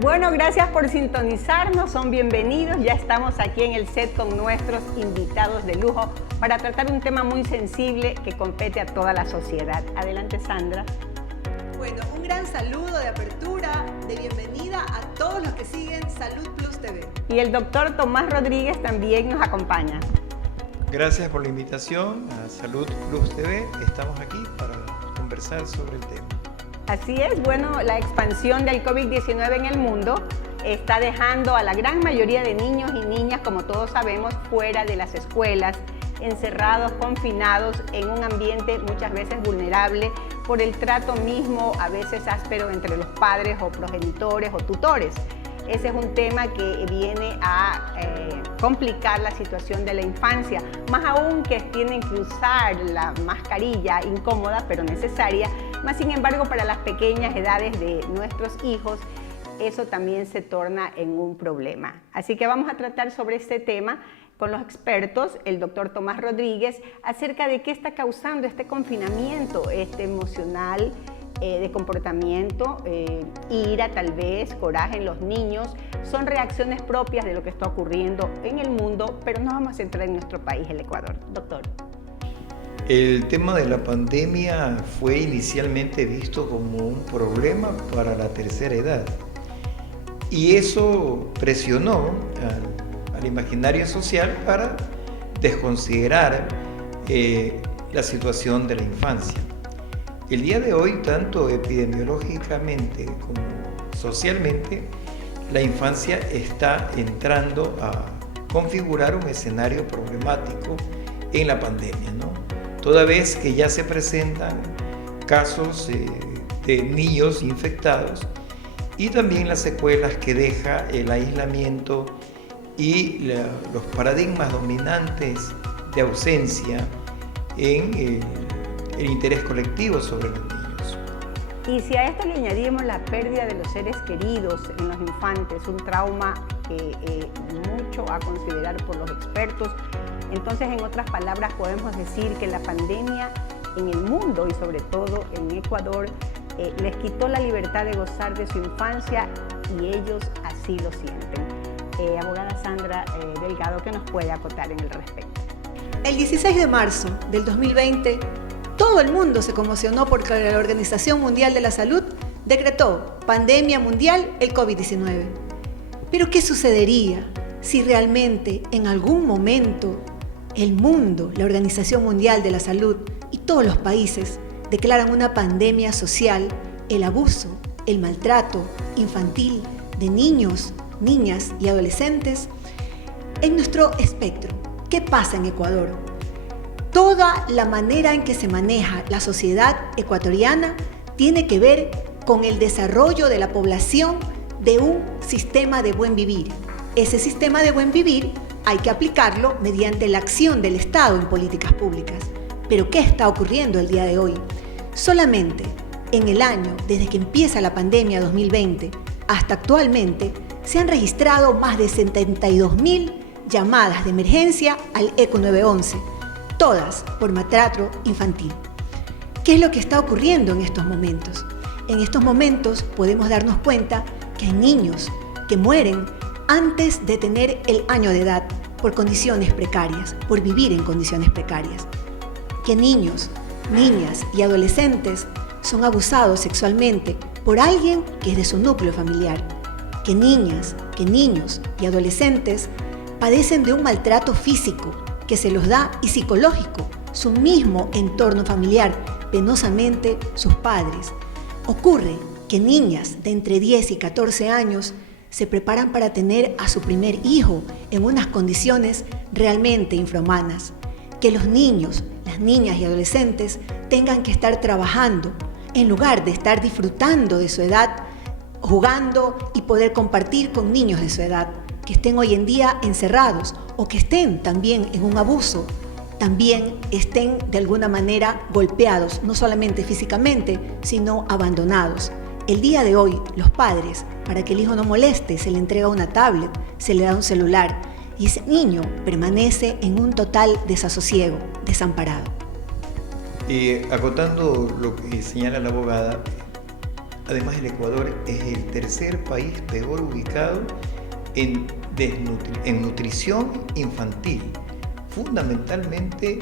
Bueno, gracias por sintonizarnos, son bienvenidos. Ya estamos aquí en el set con nuestros invitados de lujo para tratar un tema muy sensible que compete a toda la sociedad. Adelante, Sandra. Bueno, un gran saludo de apertura, de bienvenida a todos los que siguen Salud Plus TV. Y el doctor Tomás Rodríguez también nos acompaña. Gracias por la invitación a Salud Plus TV. Estamos aquí para conversar sobre el tema. Así es, bueno, la expansión del COVID-19 en el mundo está dejando a la gran mayoría de niños y niñas, como todos sabemos, fuera de las escuelas, encerrados, confinados en un ambiente muchas veces vulnerable por el trato mismo, a veces áspero entre los padres o progenitores o tutores. Ese es un tema que viene a complicar la situación de la infancia, más aún que tienen que usar la mascarilla incómoda pero necesaria, más sin embargo para las pequeñas edades de nuestros hijos eso también se torna en un problema. Así que vamos a tratar sobre este tema con los expertos, el doctor Tomás Rodríguez, acerca de qué está causando este confinamiento, emocional, de comportamiento, ira tal vez, coraje en los niños. Son reacciones propias de lo que está ocurriendo en el mundo, pero nos vamos a centrar en nuestro país, el Ecuador. Doctor. El tema de la pandemia fue inicialmente visto como un problema para la tercera edad y eso presionó al imaginario social para desconsiderar la situación de la infancia. El día de hoy, tanto epidemiológicamente como socialmente, la infancia está entrando a configurar un escenario problemático en la pandemia, ¿no? Toda vez que ya se presentan casos de niños infectados y también las secuelas que deja el aislamiento y los paradigmas dominantes de ausencia en el interés colectivo sobre los niños. Y si a esto le añadimos la pérdida de los seres queridos en los infantes, un trauma que mucho a considerar por los expertos, entonces en otras palabras podemos decir que la pandemia en el mundo y sobre todo en Ecuador les quitó la libertad de gozar de su infancia y ellos así lo sienten. Abogada Sandra Delgado, ¿qué nos puede acotar en el respecto? El 16 de marzo del 2020, todo el mundo se conmocionó porque la Organización Mundial de la Salud decretó pandemia mundial el COVID-19. Pero ¿qué sucedería si realmente en algún momento el mundo, la Organización Mundial de la Salud y todos los países declaran una pandemia social, el abuso, el maltrato infantil de niños, niñas y adolescentes? En nuestro espectro, ¿qué pasa en Ecuador? Toda la manera en que se maneja la sociedad ecuatoriana tiene que ver con el desarrollo de la población de un sistema de buen vivir. Ese sistema de buen vivir hay que aplicarlo mediante la acción del Estado en políticas públicas. Pero ¿qué está ocurriendo el día de hoy? Solamente en el año, desde que empieza la pandemia 2020 hasta actualmente, se han registrado más de 72.000 llamadas de emergencia al ECO 911, todas por maltrato infantil. ¿Qué es lo que está ocurriendo en estos momentos? En estos momentos podemos darnos cuenta que hay niños que mueren antes de tener el año de edad por condiciones precarias, por vivir en condiciones precarias. Que niños, niñas y adolescentes son abusados sexualmente por alguien que es de su núcleo familiar. Que niñas, que niños y adolescentes padecen de un maltrato físico que se los da y psicológico, su mismo entorno familiar, penosamente sus padres. Ocurre que niñas de entre 10 y 14 años se preparan para tener a su primer hijo en unas condiciones realmente infrahumanas. Que los niños, las niñas y adolescentes tengan que estar trabajando en lugar de estar disfrutando de su edad, jugando y poder compartir con niños de su edad, que estén hoy en día encerrados o que estén también en un abuso, también estén de alguna manera golpeados, no solamente físicamente, sino abandonados. El día de hoy, los padres, para que el hijo no moleste, se le entrega una tablet, se le da un celular y ese niño permanece en un total desasosiego, desamparado. Acotando lo que señala la abogada, Además, el Ecuador es el tercer país peor ubicado en nutrición infantil, fundamentalmente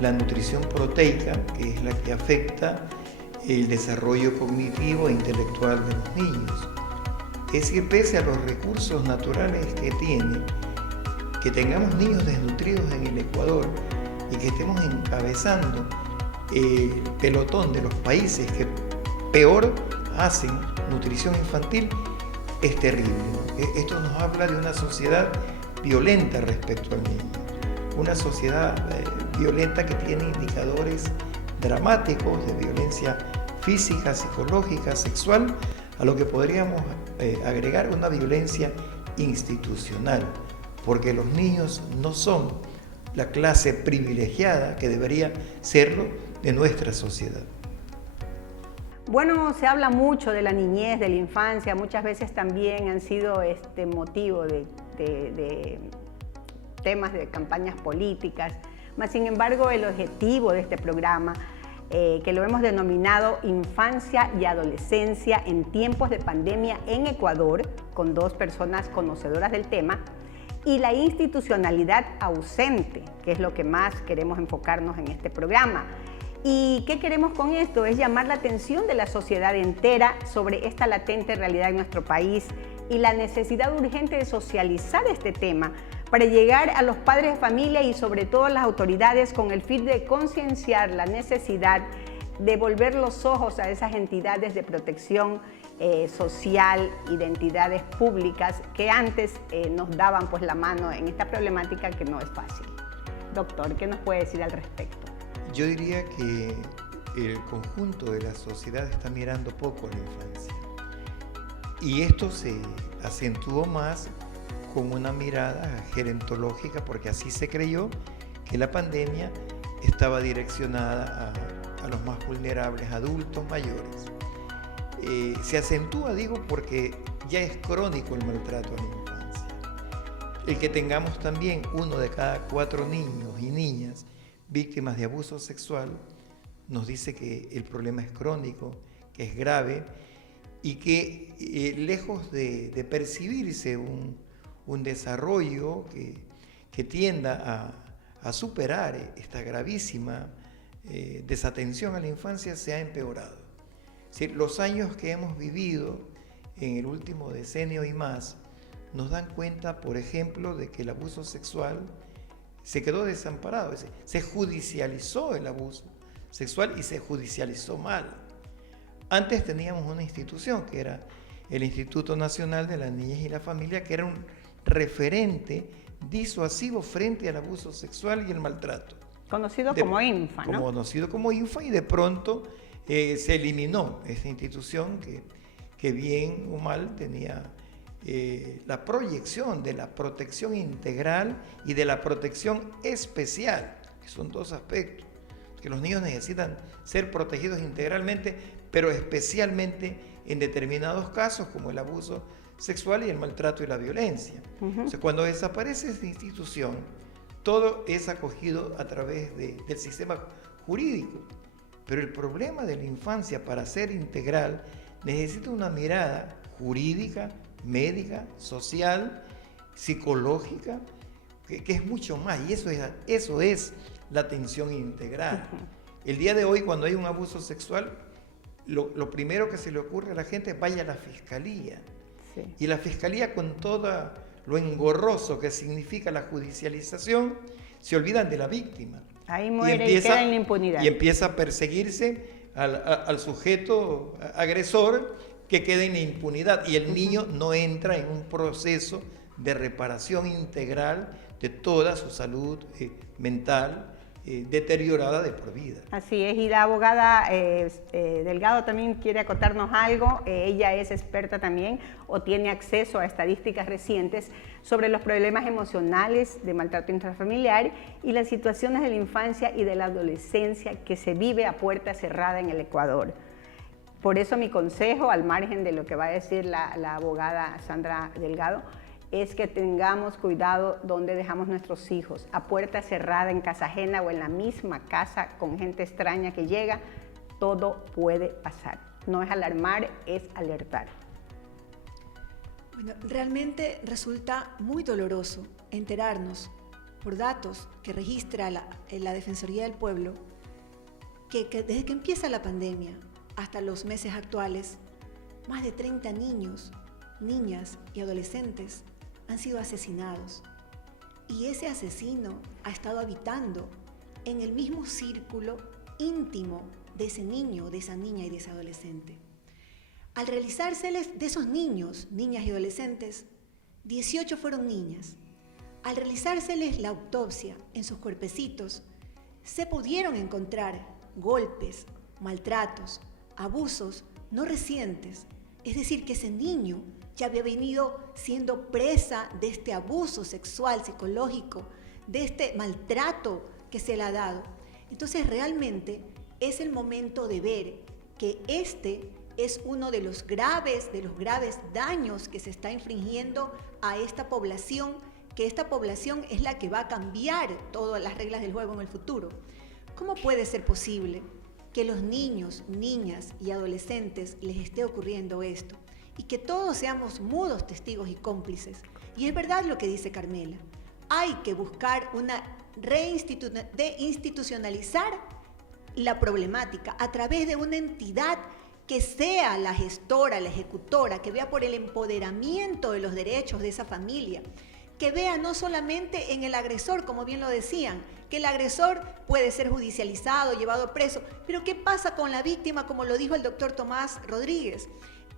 la nutrición proteica, que es la que afecta el desarrollo cognitivo e intelectual de los niños. Es decir, pese a los recursos naturales que tiene, que tengamos niños desnutridos en el Ecuador y que estemos encabezando el pelotón de los países que peor hacen nutrición infantil, es terrible, ¿no? Esto nos habla de una sociedad violenta respecto al niño, una sociedad violenta que tiene indicadores dramáticos de violencia física, psicológica, sexual, a lo que podríamos agregar una violencia institucional, porque los niños no son la clase privilegiada que debería serlo de nuestra sociedad. Bueno, se habla mucho de la niñez, de la infancia, muchas veces también han sido motivo de temas de campañas políticas, mas sin embargo el objetivo de este programa, que lo hemos denominado Infancia y Adolescencia en tiempos de pandemia en Ecuador, con dos personas conocedoras del tema, y la institucionalidad ausente, que es lo que más queremos enfocarnos en este programa. ¿Y qué queremos con esto? Es llamar la atención de la sociedad entera sobre esta latente realidad en nuestro país y la necesidad urgente de socializar este tema para llegar a los padres de familia y sobre todo a las autoridades con el fin de concienciar la necesidad de volver los ojos a esas entidades de protección social y de entidades públicas que antes nos daban pues la mano en esta problemática que no es fácil. Doctor, ¿qué nos puede decir al respecto? Yo diría que el conjunto de la sociedad está mirando poco a la infancia. Y esto se acentuó más con una mirada gerontológica, porque así se creyó que la pandemia estaba direccionada a los más vulnerables, adultos mayores. Se acentúa, digo, porque ya es crónico el maltrato a la infancia. El que tengamos también 1 de cada 4 niños y niñas víctimas de abuso sexual nos dice que el problema es crónico, que es grave y que lejos de percibirse un desarrollo que tienda a superar esta gravísima desatención a la infancia, se ha empeorado. Es decir, los años que hemos vivido en el último decenio y más nos dan cuenta, por ejemplo, de que el abuso sexual se quedó desamparado, es decir, se judicializó el abuso sexual y se judicializó mal. Antes teníamos una institución que era el Instituto Nacional de la Niñez y la Familia, que era un referente disuasivo frente al abuso sexual y el maltrato. Conocido como INFA, ¿no? Conocido como INFA, y de pronto se eliminó esta institución que bien o mal tenía la proyección de la protección integral y de la protección especial, que son dos aspectos, que los niños necesitan ser protegidos integralmente, pero especialmente en determinados casos como el abuso sexual y el maltrato y la violencia. O sea, cuando desaparece esta institución, todo es acogido a través del sistema jurídico, pero el problema de la infancia, para ser integral, necesita una mirada jurídica, médica, social, psicológica, que es mucho más, y eso es la atención integral. El día de hoy, cuando hay un abuso sexual, lo primero que se le ocurre a la gente es vaya a la fiscalía. Sí. Y la fiscalía, con todo lo engorroso que significa la judicialización, se olvidan de la víctima. Ahí muere y queda en la impunidad. Y empieza a perseguirse al sujeto agresor, que queda en la impunidad, y el niño no entra en un proceso de reparación integral de toda su salud mental deteriorada de por vida. Así es, y la abogada Delgado también quiere acotarnos algo. Ella es experta también o tiene acceso a estadísticas recientes sobre los problemas emocionales de maltrato intrafamiliar y las situaciones de la infancia y de la adolescencia que se vive a puerta cerrada en el Ecuador. Por eso mi consejo, al margen de lo que va a decir la abogada Sandra Delgado, es que tengamos cuidado donde dejamos nuestros hijos, a puerta cerrada, en casa ajena o en la misma casa con gente extraña que llega. Todo puede pasar. no es alarmar, es alertar. Bueno, realmente resulta muy doloroso enterarnos por datos que registra la Defensoría del Pueblo que desde que empieza la pandemia hasta los meses actuales, más de 30 niños, niñas y adolescentes han sido asesinados. Y ese asesino ha estado habitando en el mismo círculo íntimo de ese niño, de esa niña y de ese adolescente. Al realizárseles de esos niños, niñas y adolescentes, 18 fueron niñas. Al realizárseles la autopsia en sus cuerpecitos, se pudieron encontrar golpes, maltratos, abusos no recientes. Es decir, que ese niño ya había venido siendo presa de este abuso sexual, psicológico, de este maltrato que se le ha dado. Entonces realmente es el momento de ver que este es uno de los graves daños que se está infringiendo a esta población, que esta población es la que va a cambiar todas las reglas del juego en el futuro. ¿Cómo puede ser posible que los niños, niñas y adolescentes les esté ocurriendo esto? Y que todos seamos mudos testigos y cómplices. Y es verdad lo que dice Carmela. Hay que buscar una institucionalizar la problemática a través de una entidad que sea la gestora, la ejecutora, que vea por el empoderamiento de los derechos de esa familia, que vea no solamente en el agresor, como bien lo decían, que el agresor puede ser judicializado, llevado preso, pero ¿qué pasa con la víctima, como lo dijo el doctor Tomás Rodríguez?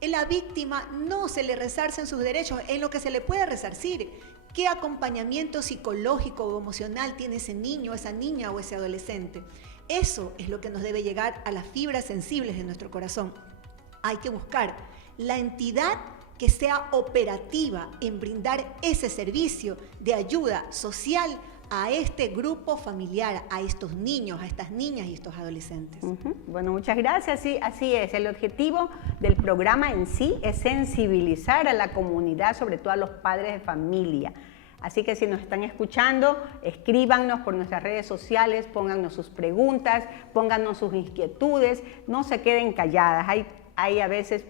La víctima no se le resarcen sus derechos en lo que se le puede resarcir. ¿Qué acompañamiento psicológico o emocional tiene ese niño, esa niña o ese adolescente? Eso es lo que nos debe llegar a las fibras sensibles de nuestro corazón. Hay que buscar la entidad que sea operativa en brindar ese servicio de ayuda social a este grupo familiar, a estos niños, a estas niñas y estos adolescentes. Bueno, muchas gracias. Sí, así es. El objetivo del programa en sí es sensibilizar a la comunidad, sobre todo a los padres de familia. Así que si nos están escuchando, escríbanos por nuestras redes sociales, póngannos sus preguntas, póngannos sus inquietudes, no se queden calladas. Hay a veces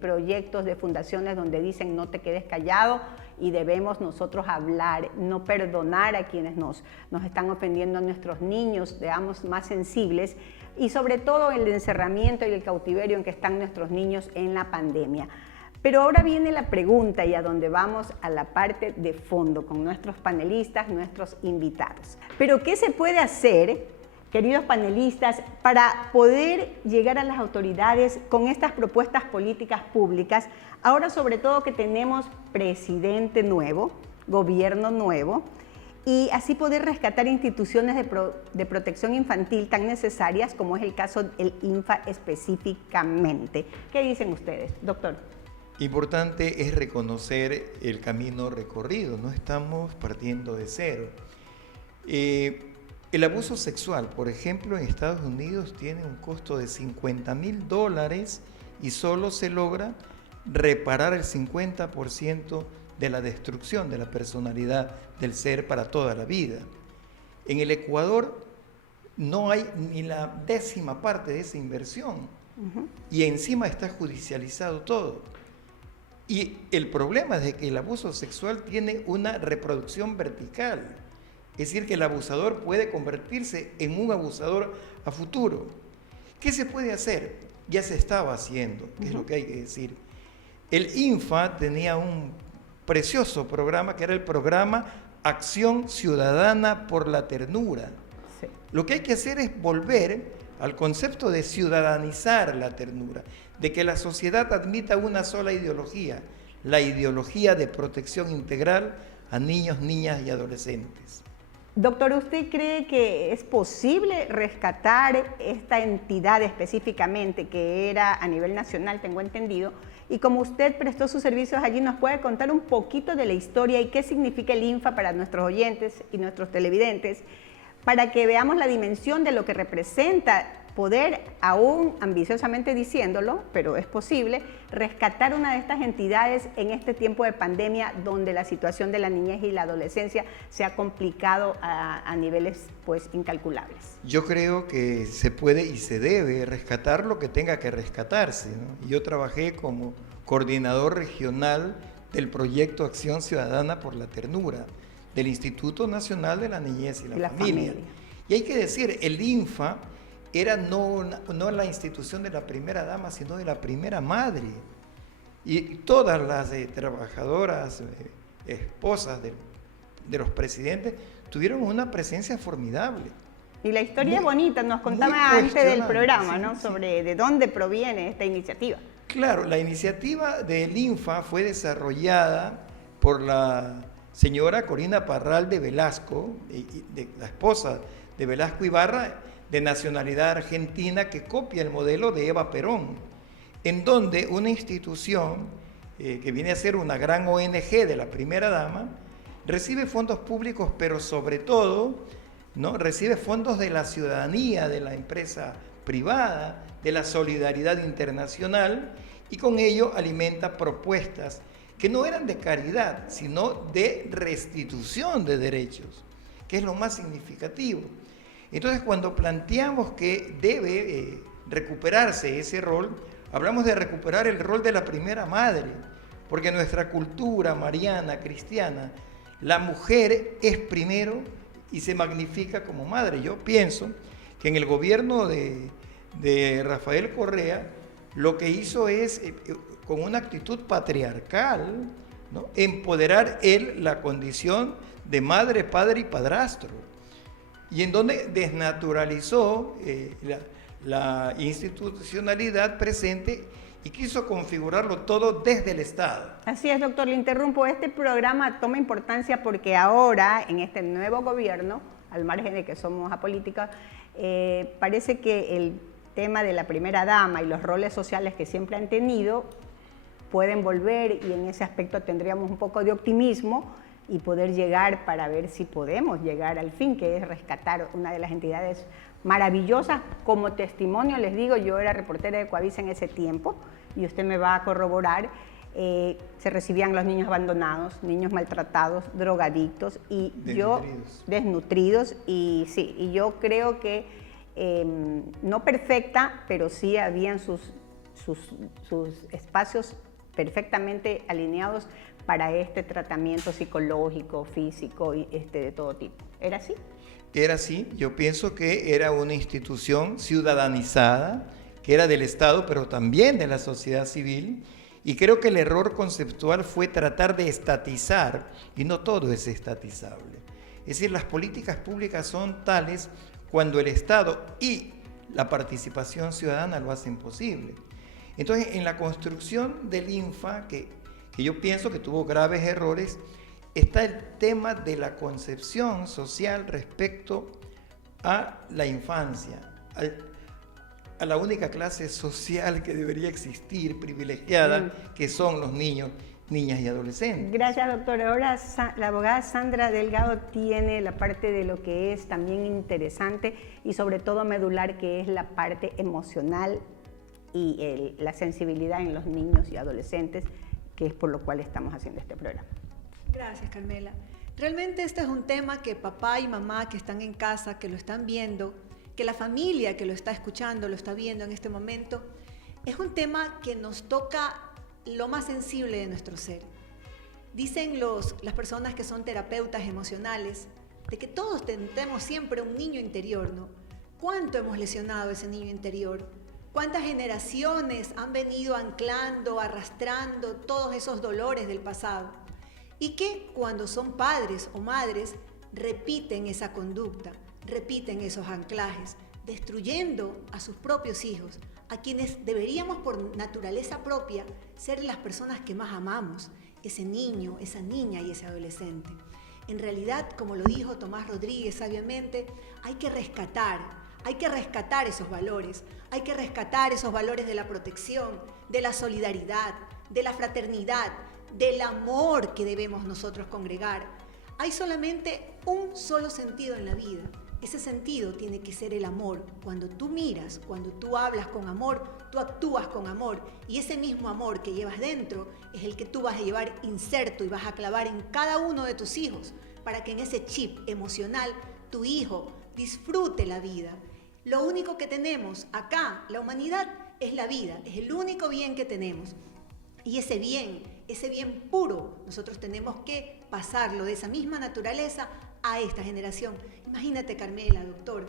proyectos de fundaciones donde dicen no te quedes callado y debemos nosotros hablar, no perdonar a quienes nos están ofendiendo a nuestros niños, seamos más sensibles y sobre todo el encerramiento y el cautiverio en que están nuestros niños en la pandemia. Pero ahora viene la pregunta y a donde vamos a la parte de fondo con nuestros panelistas, nuestros invitados. ¿Pero qué se puede hacer, queridos panelistas, para poder llegar a las autoridades con estas propuestas políticas públicas? Ahora sobre todo que tenemos presidente nuevo, gobierno nuevo, y así poder rescatar instituciones de protección infantil tan necesarias como es el caso del INFA específicamente. ¿Qué dicen ustedes, doctor? Importante es reconocer el camino recorrido, no estamos partiendo de cero. El abuso sexual, por ejemplo, en Estados Unidos tiene un costo de $50,000 y solo se logra reparar el 50% de la destrucción de la personalidad del ser para toda la vida. En el Ecuador no hay ni la 10ª parte de esa inversión y encima está judicializado todo. Y el problema es de que el abuso sexual tiene una reproducción vertical. Es decir, que el abusador puede convertirse en un abusador a futuro. ¿Qué se puede hacer? Ya se estaba haciendo, que es lo que hay que decir. El INFA tenía un precioso programa que era el programa Acción Ciudadana por la Ternura. Sí. Lo que hay que hacer es volver al concepto de ciudadanizar la ternura, de que la sociedad admita una sola ideología, la ideología de protección integral a niños, niñas y adolescentes. Doctor, ¿usted cree que es posible rescatar esta entidad específicamente que era a nivel nacional, tengo entendido? Y como usted prestó sus servicios allí, ¿nos puede contar un poquito de la historia y qué significa el INFA para nuestros oyentes y nuestros televidentes, para que veamos la dimensión de lo que representa poder, aún ambiciosamente diciéndolo, pero es posible, rescatar una de estas entidades en este tiempo de pandemia donde la situación de la niñez y la adolescencia se ha complicado a niveles pues incalculables. Yo creo que se puede y se debe rescatar lo que tenga que rescatarse, ¿no? Yo trabajé como coordinador regional del proyecto Acción Ciudadana por la Ternura del Instituto Nacional de la Niñez y la Familia. Y hay que decir, el INFA era no la institución de la primera dama, sino de la primera madre. Y todas las trabajadoras, esposas de los presidentes, tuvieron una presencia formidable. Y la historia es bonita, nos contaba antes del programa, ¿no? Sobre de dónde proviene esta iniciativa. Claro, la iniciativa del INFA fue desarrollada por la señora Corina Parral de Velasco, la esposa de Velasco Ibarra, de nacionalidad argentina, que copia el modelo de Eva Perón, en donde una institución que viene a ser una gran ONG de la primera dama, recibe fondos públicos, pero sobre todo, ¿no?, recibe fondos de la ciudadanía, de la empresa privada, de la solidaridad internacional, y con ello alimenta propuestas que no eran de caridad, sino de restitución de derechos, que es lo más significativo. Entonces, cuando planteamos que debe recuperarse ese rol, hablamos de recuperar el rol de la primera madre, porque en nuestra cultura mariana, cristiana, la mujer es primero y se magnifica como madre. Yo pienso que en el gobierno de Rafael Correa, lo que hizo es, con una actitud patriarcal, ¿no?, empoderar él la condición de madre, padre y padrastro, y en donde desnaturalizó la institucionalidad presente y quiso configurarlo todo desde el Estado. Así es, doctor, le interrumpo. Este programa toma importancia porque ahora, en este nuevo gobierno, al margen de que somos apolíticas, parece que el tema de la primera dama y los roles sociales que siempre han tenido pueden volver, y en ese aspecto tendríamos un poco de optimismo y poder llegar para ver si podemos llegar al fin, que es rescatar una de las entidades maravillosas. Como testimonio les digo, yo era reportera de Coavisa en ese tiempo y usted me va a corroborar, se recibían los niños abandonados, niños maltratados, drogadictos y desnutridos, y sí, y yo creo que no perfecta, pero sí habían sus espacios perfectamente alineados para este tratamiento psicológico, físico y de todo tipo. ¿Era así? Era así. Yo pienso que era una institución ciudadanizada, que era del Estado, pero también de la sociedad civil, y creo que el error conceptual fue tratar de estatizar, y no todo es estatizable. Es decir, las políticas públicas son tales cuando el Estado y la participación ciudadana lo hacen posible. Entonces, en la construcción del INFA, que yo pienso que tuvo graves errores, está el tema de la concepción social respecto a la infancia, a la única clase social que debería existir, privilegiada, que son los niños, niñas y adolescentes. Gracias, doctor. Ahora la abogada Sandra Delgado tiene la parte de lo que es también interesante y sobre todo medular, que es la parte emocional y la sensibilidad en los niños y adolescentes, que es por lo cual estamos haciendo este programa. Gracias, Carmela. Realmente este es un tema que papá y mamá que están en casa, que lo están viendo, que la familia que lo está escuchando, lo está viendo en este momento, es un tema que nos toca lo más sensible de nuestro ser. Dicen las personas que son terapeutas emocionales de que todos tenemos siempre un niño interior, ¿no? ¿Cuánto hemos lesionado ese niño interior? ¿Cuántas generaciones han venido anclando, arrastrando todos esos dolores del pasado? Y que cuando son padres o madres repiten esa conducta, repiten esos anclajes, destruyendo a sus propios hijos, a quienes deberíamos por naturaleza propia ser las personas que más amamos, ese niño, esa niña y ese adolescente. En realidad, como lo dijo Tomás Rodríguez sabiamente, hay que rescatar esos valores, hay que rescatar esos valores de la protección, de la solidaridad, de la fraternidad, del amor que debemos nosotros congregar. Hay solamente un solo sentido en la vida, Ese sentido tiene que ser el amor. Cuando tú miras, cuando tú hablas con amor, tú actúas con amor. Y ese mismo amor que llevas dentro es el que tú vas a llevar inserto y vas a clavar en cada uno de tus hijos para que en ese chip emocional tu hijo disfrute la vida. Lo único que tenemos acá, la humanidad, es la vida. Es el único bien que tenemos. Y ese bien puro, nosotros tenemos que pasarlo de esa misma naturaleza a esta generación. Imagínate, Carmela, doctor,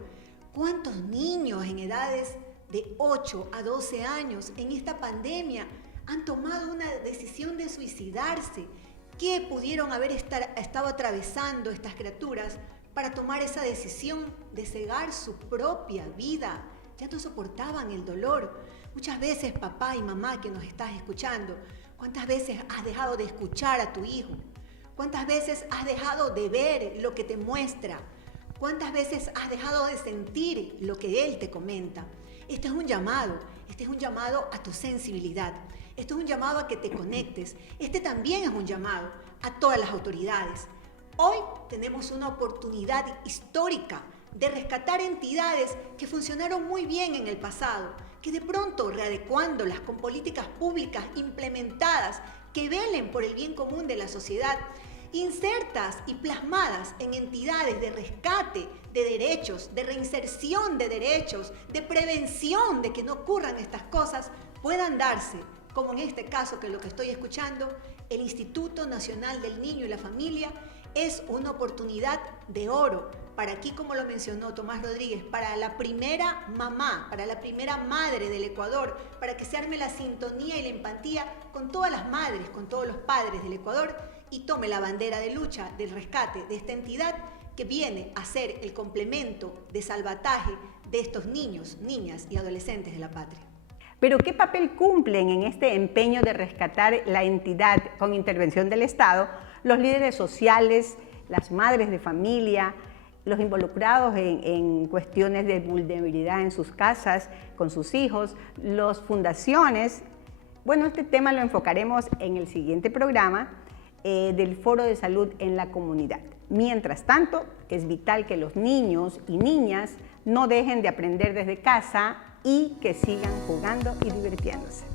cuántos niños en edades de 8 a 12 años en esta pandemia han tomado una decisión de suicidarse. ¿Qué pudieron haber estado atravesando estas criaturas para tomar esa decisión de cegar su propia vida? Ya no soportaban el dolor. Muchas veces, papá y mamá que nos estás escuchando, ¿cuántas veces has dejado de escuchar a tu hijo? ¿Cuántas veces has dejado de ver lo que te muestra? ¿Cuántas veces has dejado de sentir lo que él te comenta? Este es un llamado a tu sensibilidad. Esto es un llamado a que te conectes. Este también es un llamado a todas las autoridades. Hoy tenemos una oportunidad histórica de rescatar entidades que funcionaron muy bien en el pasado, que de pronto readecuándolas con políticas públicas implementadas que velen por el bien común de la sociedad, insertas y plasmadas en entidades de rescate de derechos, de reinserción de derechos, de prevención de que no ocurran estas cosas, puedan darse, como en este caso que lo que estoy escuchando, el Instituto Nacional del Niño y la Familia es una oportunidad de oro para aquí, como lo mencionó Tomás Rodríguez, para la primera mamá, para la primera madre del Ecuador, para que se arme la sintonía y la empatía con todas las madres, con todos los padres del Ecuador y tome la bandera de lucha del rescate de esta entidad que viene a ser el complemento de salvataje de estos niños, niñas y adolescentes de la patria. Pero ¿qué papel cumplen en este empeño de rescatar la entidad con intervención del Estado los líderes sociales, las madres de familia, los involucrados en cuestiones de vulnerabilidad en sus casas, con sus hijos, las fundaciones? Bueno, este tema lo enfocaremos en el siguiente programa del Foro de Salud en la Comunidad. Mientras tanto, es vital que los niños y niñas no dejen de aprender desde casa y que sigan jugando y divirtiéndose.